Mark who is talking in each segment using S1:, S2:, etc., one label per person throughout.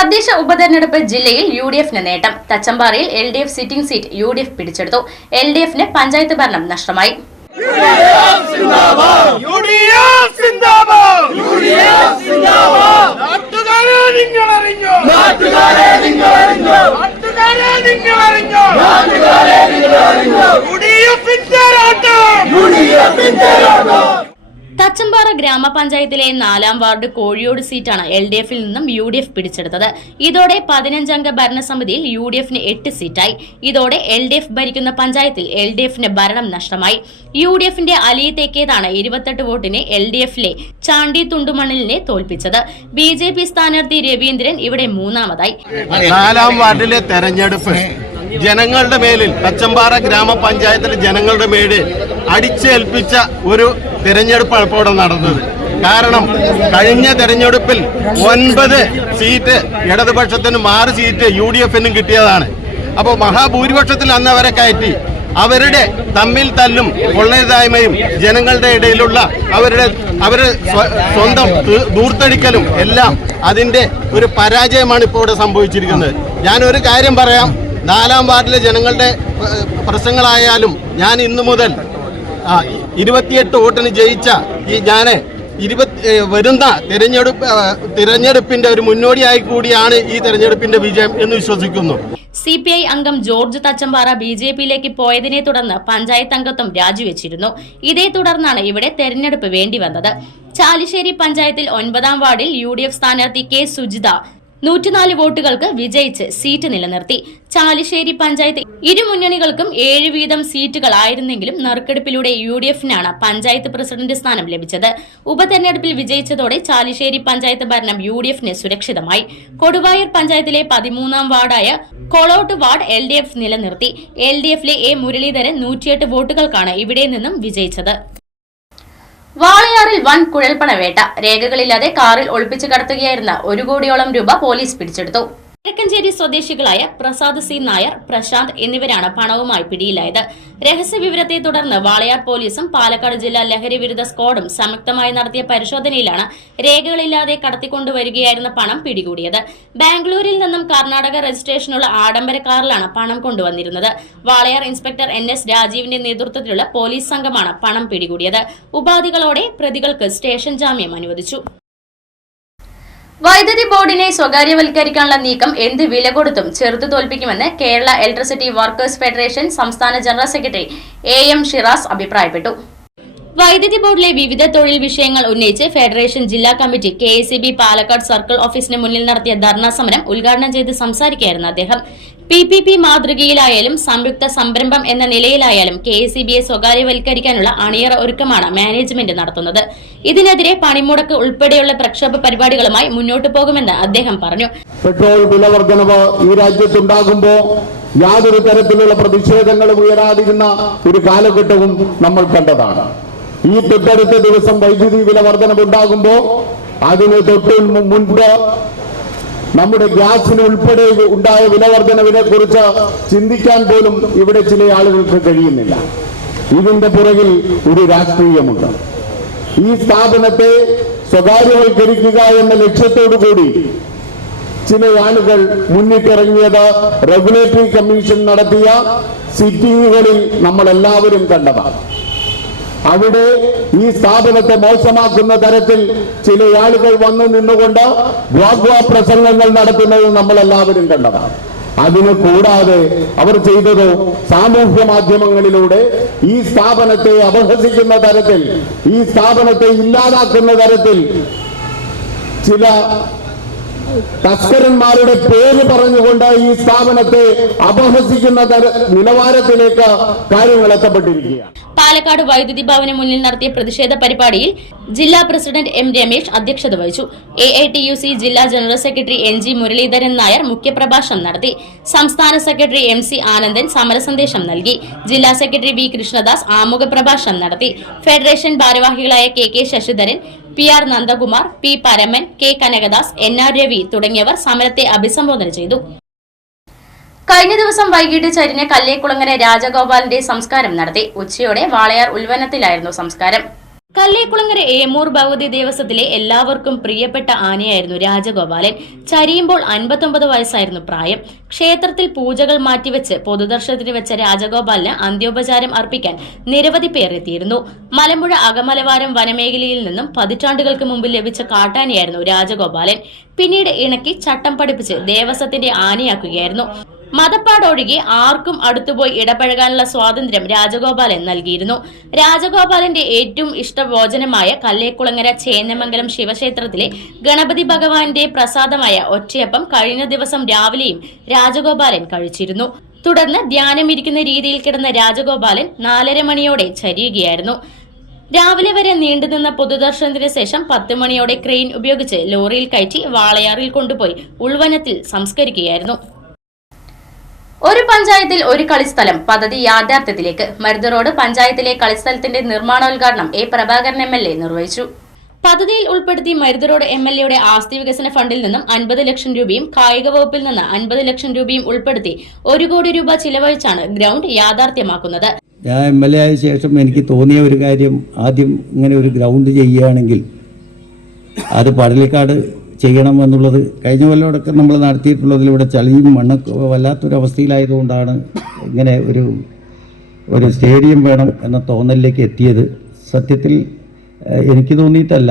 S1: തദ്ദേശ ഉപതെരഞ്ഞെടുപ്പ് ജില്ലയിൽ യു ഡി എഫിന് നേട്ടം. തച്ചമ്പാറയിൽ L D F sitting seat U D F പിടിച്ചെടുത്തു എൽ ഡി എഫിന് പഞ്ചായത്ത് ഭരണം നഷ്ടമായി
S2: നാട്ടുകാരെ നിങ്ങൾ അറിഞ്ഞോ നാട്ടുകാരെ നിങ്ങൾ അറിഞ്ഞോ നാട്ടുകാരെ നിങ്ങൾ അറിഞ്ഞോ നാട്ടുകാരെ നിങ്ങൾ അറിഞ്ഞോ യുഡിഎഫിന്റെ രാട്ടം യുഡിഎഫിന്റെ രാട്ടം
S1: തച്ചമ്പാറ ഗ്രാമപഞ്ചായത്തിലെ നാലാം വാർഡ് കോഴിയോട് സീറ്റാണ് എൽ ഡി എഫിൽ നിന്നും യു ഡി എഫ് പിടിച്ചെടുത്തത്. ഇതോടെ പതിനഞ്ചംഗ ഭരണസമിതിയിൽ യു ഡി എഫിന് എട്ട് സീറ്റായി. ഇതോടെ എൽ ഡി എഫ് ഭരിക്കുന്ന പഞ്ചായത്തിൽ എൽ ഡി എഫിന് ഭരണം നഷ്ടമായി. യു ഡി എഫിന്റെ അലി തേക്കേതാണ് ഇരുപത്തെട്ട് വോട്ടിന് എൽ ഡി എഫിലെ ചാണ്ടി തുണ്ടുമണലിനെ തോൽപ്പിച്ചത്. ബി ജെ പി സ്ഥാനാർത്ഥി രവീന്ദ്രൻ ഇവിടെ മൂന്നാമതായി.
S3: നാലാം വാർഡിലെ തെരഞ്ഞെടുപ്പ്. ജനങ്ങളുടെ മേലിൽ പച്ചമ്പാറ ഗ്രാമപഞ്ചായത്തിലെ ജനങ്ങളുടെ മേലിൽ അടിച്ചേൽപ്പിച്ച ഒരു തിരഞ്ഞെടുപ്പ് ഇപ്പോൾ നടന്നത്. കാരണം കഴിഞ്ഞ തെരഞ്ഞെടുപ്പിൽ ഒൻപത് സീറ്റ് ഇടതുപക്ഷത്തിന് ആറ് സീറ്റ് യു ഡി എഫിനും കിട്ടിയതാണ്. അപ്പോൾ മഹാഭൂരിപക്ഷത്തിൽ അന്ന് അവരെ കയറ്റി അവരുടെ തമ്മിൽ തല്ലും കൊള്ളരുതായ്മയും ജനങ്ങളുടെ ഇടയിലുള്ള അവരുടെ അവരുടെ സ്വന്തം ദൂർത്തടിക്കലും എല്ലാം അതിന്റെ ഒരു പരാജയമാണ് ഇപ്പോൾ ഇവിടെ സംഭവിച്ചിരിക്കുന്നത്. ഞാൻ ഒരു കാര്യം പറയാം. നാലാം വാർഡിലെ ജനങ്ങളുടെ പ്രശ്നങ്ങളായാലും ഞാൻ ഇന്നു മുതൽ ഇരുപത്തിയെട്ട് വോട്ടിന് ജയിച്ച ഈ ഞാൻ ഇരുപത്തി വരുന്ന തിരഞ്ഞെടുപ്പ് തിരഞ്ഞെടുപ്പിന്റെ ഒരു മുന്നോടിയായി കൂടിയാണ് ഈ തിരഞ്ഞെടുപ്പിന്റെ വിജയം എന്ന് വിശ്വസിക്കുന്നു.
S1: സി പി ഐ അംഗം ജോർജ് തച്ചമ്പാറ ബി ജെ പിയിലേക്ക് പോയതിനെ തുടർന്ന് പഞ്ചായത്ത് അംഗത്വം രാജിവെച്ചിരുന്നു. ഇതേ തുടർന്നാണ് ഇവിടെ തെരഞ്ഞെടുപ്പ് വേണ്ടി വന്നത്. ചാലിശ്ശേരി പഞ്ചായത്തിൽ ഒൻപതാം വാർഡിൽ യു ഡി എഫ് സ്ഥാനാർത്ഥി കെ സുജിത നൂറ്റിനാല് വോട്ടുകൾക്ക് വിജയിച്ച് സീറ്റ് നിലനിർത്തി. ചാലിശ്ശേരി പഞ്ചായത്ത് ഇരു മുന്നണികൾക്കും ഏഴ് വീതം സീറ്റുകളായിരുന്നെങ്കിലും നറുക്കെടുപ്പിലൂടെ യു ഡി എഫിനാണ് പഞ്ചായത്ത് പ്രസിഡന്റ് സ്ഥാനം ലഭിച്ചത്. ഉപതെരഞ്ഞെടുപ്പിൽ വിജയിച്ചതോടെ ചാലിശ്ശേരി പഞ്ചായത്ത് ഭരണം യു ഡി എഫിന് സുരക്ഷിതമായി. കൊടുവായൂർ പഞ്ചായത്തിലെ പതിമൂന്നാം വാർഡായ Kolott ward L D F നിലനിർത്തി. എൽ ഡി എഫിലെ എ മുരളീധരൻ നൂറ്റിയെട്ട് വോട്ടുകൾക്കാണ് ഇവിടെ നിന്നും വിജയിച്ചത്. വാളയാറിൽ വൻ കുഴൽപ്പണവേട്ട രേഖകളില്ലാതെ കാറിൽ ഒളിപ്പിച്ചു കടത്തുകയായിരുന്ന ഒരു കോടിയോളം രൂപ പോലീസ് പിടിച്ചെടുത്തു. കിഴക്കഞ്ചേരി സ്വദേശികളായ പ്രസാദ് സി നായർ പ്രശാന്ത് എന്നിവരാണ് പണവുമായി പിടിയിലായത്. രഹസ്യവിവരത്തെ തുടർന്ന് വാളയാർ പോലീസും പാലക്കാട് ജില്ലാ ലഹരി വിരുദ്ധ സ്ക്വാഡും സംയുക്തമായി നടത്തിയ പരിശോധനയിലാണ് രേഖകളില്ലാതെ കടത്തിക്കൊണ്ടുവരികയായിരുന്ന പണം പിടികൂടിയത്. ബാംഗ്ലൂരിൽ നിന്നും കർണാടക രജിസ്ട്രേഷനുള്ള ആഡംബര കാറിലാണ് പണം കൊണ്ടുവന്നിരുന്നത്. വാളയാർ ഇൻസ്പെക്ടർ എൻ എസ് രാജീവിന്റെ നേതൃത്വത്തിലുള്ള പോലീസ് സംഘമാണ് പണം പിടികൂടിയത്. ഉപാധികളോടെ പ്രതികൾക്ക് സ്റ്റേഷൻ ജാമ്യം അനുവദിച്ചു. വൈദ്യുതി ബോർഡിനെ സ്വകാര്യവൽക്കരിക്കാനുള്ള നീക്കം എന്ത് വില കൊടുത്തും ചെറുത്തു തോൽപ്പിക്കുമെന്ന് കേരള ഇലക്ട്രിസിറ്റി വർക്കേഴ്സ് ഫെഡറേഷൻ സംസ്ഥാന general secretary A M Shiras അഭിപ്രായപ്പെട്ടു. വൈദ്യുതി ബോർഡിലെ വിവിധ തൊഴിൽ വിഷയങ്ങൾ ഉന്നയിച്ച് ഫെഡറേഷൻ ജില്ലാ കമ്മിറ്റി കെ പാലക്കാട് സർക്കിൾ ഓഫീസിന് മുന്നിൽ നടത്തിയ ധർണാ സമരം ഉദ്ഘാടനം ചെയ്ത് സംസാരിക്കുകയായിരുന്നു അദ്ദേഹം. പി പി പി മാതൃകയിലായാലും സംയുക്ത സംരംഭം എന്ന നിലയിലായാലും കെ എസ് സി ബിയെ സ്വകാര്യവൽക്കരിക്കാനുള്ള അണിയറ ഒരുക്കമാണ് മാനേജ്മെന്റ് നടത്തുന്നത്. ഇതിനെതിരെ പണിമുടക്ക് ഉൾപ്പെടെയുള്ള പ്രക്ഷോഭ പരിപാടികളുമായി മുന്നോട്ടു പോകുമെന്ന് അദ്ദേഹം പറഞ്ഞു.
S4: പെട്രോൾ വില വർധനവ് ഈ രാജ്യത്തുണ്ടാകുമ്പോൾ യാതൊരു തരത്തിലുള്ള പ്രതിഷേധങ്ങളും ഉയരാതിരുന്ന ഒരു കാലഘട്ടവും നമ്മൾ കണ്ടതാണ്. ഈ തൊട്ടടുത്ത ദിവസം വൈദ്യുതി വില വർധനമുണ്ടാകുമ്പോ അതിന് തൊട്ട് മുൻപ് നമ്മുടെ ഗ്യാസിന് ഉൾപ്പെടെ ഉണ്ടായ വില വർധനവിനെ കുറിച്ച് ചിന്തിക്കാൻ പോലും ഇവിടെ ചില ആളുകൾക്ക് കഴിയുന്നില്ല. ഇതിന്റെ പുറകിൽ ഒരു രാഷ്ട്രീയമുണ്ട്. ഈ സ്ഥാപനത്തെ സ്വകാര്യവൽക്കരിക്കുക എന്ന ലക്ഷ്യത്തോടു കൂടി ചില ആളുകൾ മുന്നിട്ടിറങ്ങിയത് റെഗുലേറ്ററി കമ്മീഷൻ നടത്തിയ സിറ്റിങ്ങുകളിൽ നമ്മൾ എല്ലാവരും കണ്ടതാണ്. അവിടെ ഈ സ്ഥാപനത്തെ മോശമാക്കുന്ന തരത്തിൽ ചില ആളുകൾ വന്നു നിന്നുകൊണ്ട് വാഗ്വാ പ്രസംഗങ്ങൾ നടത്തുന്നത് നമ്മൾ എല്ലാവരും കണ്ടതാണ്. അതിന് കൂടാതെ അവർ ചെയ്തതോ സാമൂഹ്യ മാധ്യമങ്ങളിലൂടെ ഈ സ്ഥാപനത്തെ അപഹസിക്കുന്ന തരത്തിൽ ഈ സ്ഥാപനത്തെ ഇല്ലാതാക്കുന്ന തരത്തിൽ ചില തസ്കരന്മാരുടെ പേര് പറഞ്ഞുകൊണ്ട് ഈ സ്ഥാപനത്തെ അപഹസിക്കുന്ന തര- നിലവാരത്തിലേക്ക് കാര്യങ്ങൾ എത്തപ്പെട്ടിരിക്കുകയാണ്
S1: പാലക്കാട് വൈദ്യുതി ഭവന് മുന്നിൽ നടത്തിയ പ്രതിഷേധ പരിപാടിയിൽ ജില്ലാ പ്രസിഡന്റ് എം രമേശ് അധ്യക്ഷത വഹിച്ചു. A I T U C ജില്ലാ general secretary N G Muralidharan Nair മുഖ്യപ്രഭാഷണം നടത്തി. സംസ്ഥാന സെക്രട്ടറി എം സി ആനന്ദൻ സമരസന്ദേശം നൽകി. ജില്ലാ സെക്രട്ടറി വി കൃഷ്ണദാസ് ആമുഖ പ്രഭാഷണം നടത്തി. ഫെഡറേഷൻ ഭാരവാഹികളായ K K Sasidharan P R Nandakumar P Paraman K Kanakadas N R Ravi തുടങ്ങിയവർ സമരത്തെ അഭിസംബോധന ചെയ്തു. കഴിഞ്ഞ ദിവസം വൈകിട്ട് ചരിഞ്ഞ കല്ലേക്കുളങ്ങര രാജഗോപാലിന്റെ സംസ്കാരം നടത്തി. ഉച്ചയോടെ വാളയാർ ഉൽവനത്തിലായിരുന്നു സംസ്കാരം. കല്ലേക്കുളങ്ങര ഏമൂർ ഭഗവതി ദേവസ്വത്തിലെ എല്ലാവർക്കും പ്രിയപ്പെട്ട ആനയായിരുന്നു രാജഗോപാലൻ. ചരിയുമ്പോൾ അൻപത്തൊമ്പത് വയസ്സായിരുന്നു പ്രായം. ക്ഷേത്രത്തിൽ പൂജകൾ മാറ്റിവെച്ച് പൊതുദർശനത്തിന് വെച്ച രാജഗോപാലിന് അന്ത്യോപചാരം അർപ്പിക്കാൻ നിരവധി പേർ എത്തിയിരുന്നു. മലമ്പുഴ അകമലവാരം വനമേഖലയിൽ നിന്നും പതിറ്റാണ്ടുകൾക്ക് മുമ്പ് ലഭിച്ച കാട്ടാനയായിരുന്നു രാജഗോപാലൻ. പിന്നീട് ഇണക്കി ചട്ടം പഠിപ്പിച്ച് ദേവസ്വത്തിന്റെ ആനയാക്കുകയായിരുന്നു. മതപ്പാടൊഴികെ ആർക്കും അടുത്തുപോയി ഇടപഴകാനുള്ള സ്വാതന്ത്ര്യം രാജഗോപാലൻ നൽകിയിരുന്നു. രാജഗോപാലന്റെ ഏറ്റവും ഇഷ്ടഭോജനമായ കല്ലേക്കുളങ്ങര ചേന്നമംഗലം ശിവക്ഷേത്രത്തിലെ ഗണപതി ഭഗവാന്റെ പ്രസാദമായ ഒറ്റയപ്പം കഴിഞ്ഞ ദിവസം രാവിലെയും രാജഗോപാലൻ കഴിച്ചിരുന്നു. തുടർന്ന് ധ്യാനമിരിക്കുന്ന രീതിയിൽ കിടന്ന രാജഗോപാലൻ നാലര മണിയോടെ ചരിയുകയായിരുന്നു. രാവിലെ വരെ നീണ്ടുനിന്ന പൊതുദർശനത്തിന് ശേഷം പത്ത് മണിയോടെ ക്രെയിൻ ഉപയോഗിച്ച് ലോറിയിൽ കയറ്റി വാളയാറിൽ കൊണ്ടുപോയി ഉൾവനത്തിൽ സംസ്കരിക്കുകയായിരുന്നു. ഒരു പഞ്ചായത്തിൽ ഒരു കളിസ്ഥലം പദ്ധതി യാഥാർത്ഥ്യത്തിലേക്ക്. മരുത് റോഡ് പഞ്ചായത്തിലെ കളിസ്ഥലത്തിന്റെ നിർമ്മാണോദ്ഘാടനം A Prabhakaran M L A നിർവഹിച്ചു. പദ്ധതിയിൽ ഉൾപ്പെടുത്തി മരുത് റോഡ് എം എൽ എയുടെ ആസ്തി വികസന ഫണ്ടിൽ നിന്നും അൻപത് ലക്ഷം രൂപയും കായിക വകുപ്പിൽ നിന്ന് അൻപത് ലക്ഷം രൂപയും ഉൾപ്പെടുത്തി ഒരു കോടി രൂപ ചിലവഴിച്ചാണ് ഗ്രൗണ്ട് യാഥാർത്ഥ്യമാക്കുന്നത്.
S5: ഞാൻ എം എൽ എ ആയ ശേഷം എനിക്ക് തോന്നിയ ഒരു കാര്യം ആദ്യം ഇങ്ങനെ ഒരു ഗ്രൗണ്ട് ചെയ്യുകയാണെങ്കിൽ അത് പടലിക്കാട് ചെയ്യണം എന്നുള്ളത് കഴിഞ്ഞ കൊല്ലമൊക്കെ നമ്മൾ നടത്തിയിട്ടുള്ളതിൽ ഇവിടെ ചളിയും മണ്ണൊക്കെ വല്ലാത്തൊരവസ്ഥയിലായതുകൊണ്ടാണ് ഇങ്ങനെ ഒരു ഒരു സ്റ്റേഡിയം വേണം എന്ന തോന്നലിലേക്ക് എത്തിയത്. സത്യത്തിൽ എനിക്ക് തോന്നിയിട്ടല്ല.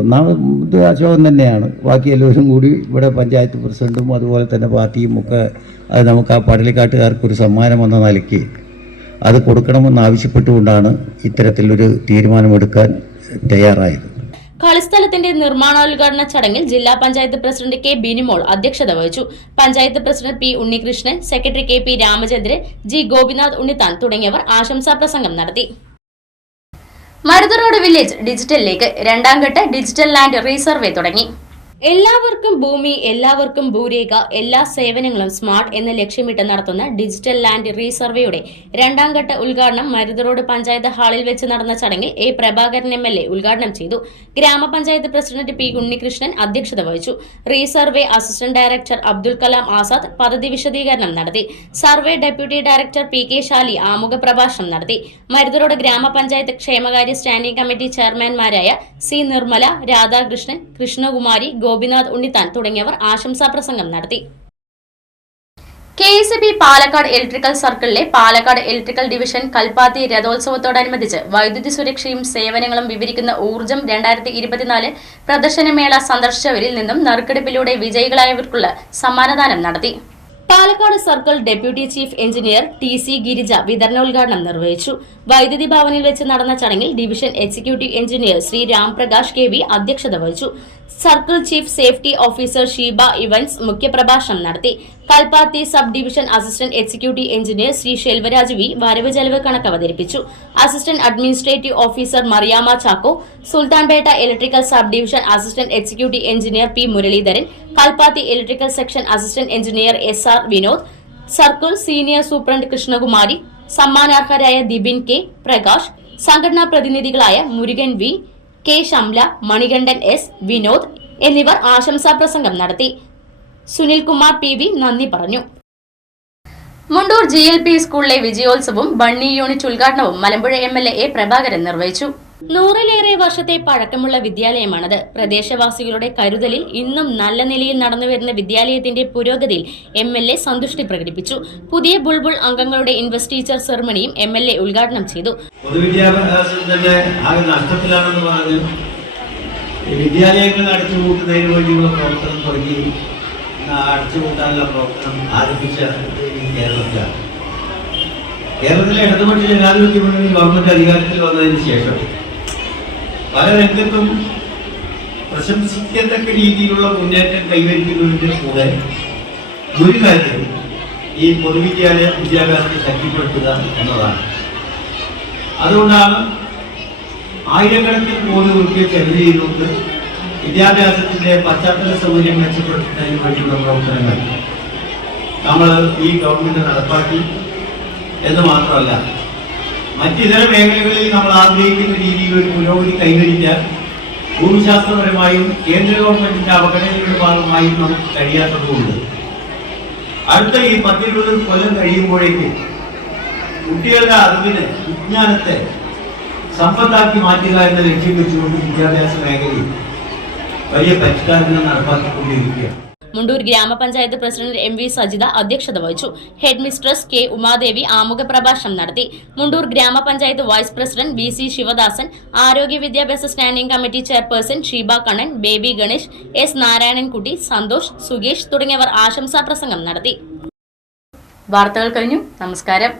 S5: ഒന്നാമത് അശോകം തന്നെയാണ്. ബാക്കി എല്ലാവരും കൂടി ഇവിടെ പഞ്ചായത്ത് പ്രസിഡന്റും അതുപോലെ തന്നെ പാർട്ടിയും ഒക്കെ അത് നമുക്ക് ആ പടലിക്കാട്ടുകാർക്ക് ഒരു സമ്മാനം എന്ന നിലയ്ക്ക് അത് കൊടുക്കണമെന്ന് ആവശ്യപ്പെട്ടുകൊണ്ടാണ് ഇത്തരത്തിലൊരു തീരുമാനമെടുക്കാൻ തയ്യാറായത്.
S1: കളിസ്ഥലത്തിന്റെ നിർമ്മാണോദ്ഘാടന ചടങ്ങിൽ ജില്ലാ പഞ്ചായത്ത് പ്രസിഡന്റ് കെ ബിനിമോൾ അധ്യക്ഷത വഹിച്ചു. Panchayat president P Unnikrishnan secretary K P Ramachandran G Gopinath Unnithan തുടങ്ങിയവർ ആശംസാ പ്രസംഗം നടത്തി. മരുതറോഡ് വില്ലേജ് ഡിജിറ്റലിലേക്ക്. രണ്ടാം ഘട്ട ഡിജിറ്റൽ ലാൻഡ് റീസർവേ തുടങ്ങി. എല്ലാവർക്കും ഭൂമി എല്ലാവർക്കും ഭൂരേഖ എല്ലാ സേവനങ്ങളും സ്മാർട്ട് എന്ന ലക്ഷ്യമിട്ട് നടത്തുന്ന ഡിജിറ്റൽ ലാൻഡ് റീസർവേയുടെ രണ്ടാം ഘട്ട ഉദ്ഘാടനം മരുത് റോഡ് പഞ്ചായത്ത് ഹാളിൽ വെച്ച് നടന്ന ചടങ്ങിൽ A Prabhakaran M L A ഉദ്ഘാടനം ചെയ്തു. ഗ്രാമപഞ്ചായത്ത് പ്രസിഡന്റ് പി ഉണ്ണികൃഷ്ണൻ അധ്യക്ഷത വഹിച്ചു. Resurvey assistant director Abdul Kalam Azad പദ്ധതി വിശദീകരണം നടത്തി. Survey deputy director P K Shali ആമുഖ പ്രഭാഷണം നടത്തി. മരുത് റോഡ് ഗ്രാമപഞ്ചായത്ത് ക്ഷേമകാര്യ സ്റ്റാൻഡിംഗ് കമ്മിറ്റി ചെയർമാൻമാരായ സി നിർമ്മല രാധാകൃഷ്ണൻ കൃഷ്ണകുമാരി ഗോപിനാഥ് ഉണ്ണിത്താൻ തുടങ്ങിയവർ ആശംസാ പ്രസംഗം നടത്തി. K S B Palakkad electrical സർക്കിളിലെ Palakkad electrical division Kalpathi രഥോത്സവത്തോടനുബന്ധിച്ച് വൈദ്യുതി സുരക്ഷയും സേവനങ്ങളും വിവരിക്കുന്ന ഊർജം രണ്ടായിരത്തി ഇരുപത്തിനാല് പ്രദർശനമേള സന്ദർശിച്ചവരിൽ നിന്നും നറുക്കെടുപ്പിലൂടെ വിജയികളായവർക്കുള്ള സമ്മാനദാനം നടത്തി. Palakkad circle deputy chief engineer T C Girija വിതരണോദ്ഘാടനം നിർവഹിച്ചു. വൈദ്യുതി ഭവനിൽ വെച്ച് നടന്ന ചടങ്ങിൽ division executive engineer Shri Ramprakash K V അധ്യക്ഷത വഹിച്ചു. Circle chief safety officer Sheeba Evans മുഖ്യപ്രഭാഷണം നടത്തി. Kalpathi sub division assistant executive engineer Shri Shelvaraj V വരവ് ചെലവ് കണക്ക് അവതരിപ്പിച്ചു. Assistant administrative officer Mariyama Chacko Sultanpetta electrical sub division assistant executive engineer P Muralidharan Kalpathi electrical section assistant engineer S R Vinod circle senior superintendent Krishnakumari സമ്മാനാർഹരായ Dibin K Prakash സംഘടനാ പ്രതിനിധികളായ Murugan V K Shamla Manikandan S Vinod എന്നിവർ ആശംസാ പ്രസംഗം നടത്തി. Sunilkumar P V നന്ദി പറഞ്ഞു. Mundur G L P സ്കൂളിലെ വിജയോത്സവവും bunny unit ഉദ്ഘാടനവും Malampuzha M L A Prabhakaran നിർവഹിച്ചു. നൂറിലേറെ വർഷത്തെ പഴക്കമുള്ള വിദ്യാലയമാണത്. പ്രദേശവാസികളുടെ കരുതലിൽ ഇന്നും നല്ല നിലയിൽ നടന്നുവരുന്ന വിദ്യാലയത്തിന്റെ പുരോഗതിയിൽ എം എൽ എ സന്തുഷ്ടി പ്രകടിപ്പിച്ചു. പുതിയ ബുൾബുൾ അംഗങ്ങളുടെ ഇൻവെസ്റ്റീച്ചർ സെറമണിയും എം എൽ എ ഉദ്ഘാടനം ചെയ്തു.
S6: വിദ്യാലയങ്ങൾ അടച്ചുപൂട്ടുന്നതിന് വേണ്ടിയുള്ള പ്രവർത്തനം തുടങ്ങി. അടച്ചുപൂട്ടാനുള്ള പ്രവർത്തനം ആരംഭിച്ച കേരളത്തിലാണ്. കേരളത്തിലെ ഇടതുപക്ഷ ജനാധിപത്യ മുന്നണി ഗവൺമെന്റ് അധികാരത്തിൽ വന്നതിന് ശേഷം പല രംഗത്തും പ്രശംസിക്കത്തക്ക രീതിയിലുള്ള മുന്നേറ്റം കൈവരിക്കുന്നതിന്റെ കൂടെ ഒരു കാര്യം ഈ പൊതുവിദ്യാലയ വിദ്യാഭ്യാസത്തെ ശക്തിപ്പെടുത്തുക എന്നതാണ്. അതുകൊണ്ടാണ് ആയിരക്കണക്കിന് കോടി ചെലവ് ചെയ്തുകൊണ്ട് വിദ്യാഭ്യാസത്തിന്റെ പശ്ചാത്തല സൗകര്യം മെച്ചപ്പെടുത്തുന്നതിന് വേണ്ടിയുള്ള പ്രവർത്തനങ്ങൾ നമ്മൾ ഈ ഗവൺമെന്റ് നടപ്പാക്കി എന്ന് മാത്രമല്ല മറ്റിതര മേഖലകളിൽ നമ്മൾ ആഗ്രഹിക്കുന്ന രീതിയിൽ ഒരു പുരോഗതി കൈവരിക്കാൻ ഭൂമിശാസ്ത്രപരമായും കേന്ദ്ര ഗവൺമെന്റിന്റെ അവഗണനയുടെ ഭാഗമായും നമുക്ക് കഴിയാത്തതുകൊണ്ട്. അടുത്ത ഈ പത്തിരുപത് കൊല്ലം കഴിയുമ്പോഴേക്കും കുട്ടികളുടെ അറിവിന് വിജ്ഞാനത്തെ സമ്പത്താക്കി മാറ്റുക എന്ന ലക്ഷ്യം വെച്ചുകൊണ്ട് വിദ്യാഭ്യാസ മേഖലയിൽ വലിയ പരിഷ്കാരങ്ങൾ നടപ്പാക്കിക്കൊണ്ടിരിക്കുകയാണ്.
S1: മുണ്ടൂർ ഗ്രാമപഞ്ചായത്ത് പ്രസിഡന്റ് എം വി സജിത അധ്യക്ഷത വഹിച്ചു. ഹെഡ് മിസ്ട്രസ് കെ ഉമാദേവി ആമുഖ പ്രഭാഷണം നടത്തി. മുണ്ടൂർ ഗ്രാമപഞ്ചായത്ത് vice president V C Sivadasan ആരോഗ്യ വിദ്യാഭ്യാസ standing committee chairperson Sheeba Kannan Baby Ganesh S Narayanankutty Santhosh Sukesh തുടങ്ങിയവർ ആശംസാ പ്രസംഗം നടത്തി. വാർത്തകൾ കഴിഞ്ഞു. നമസ്കാരം.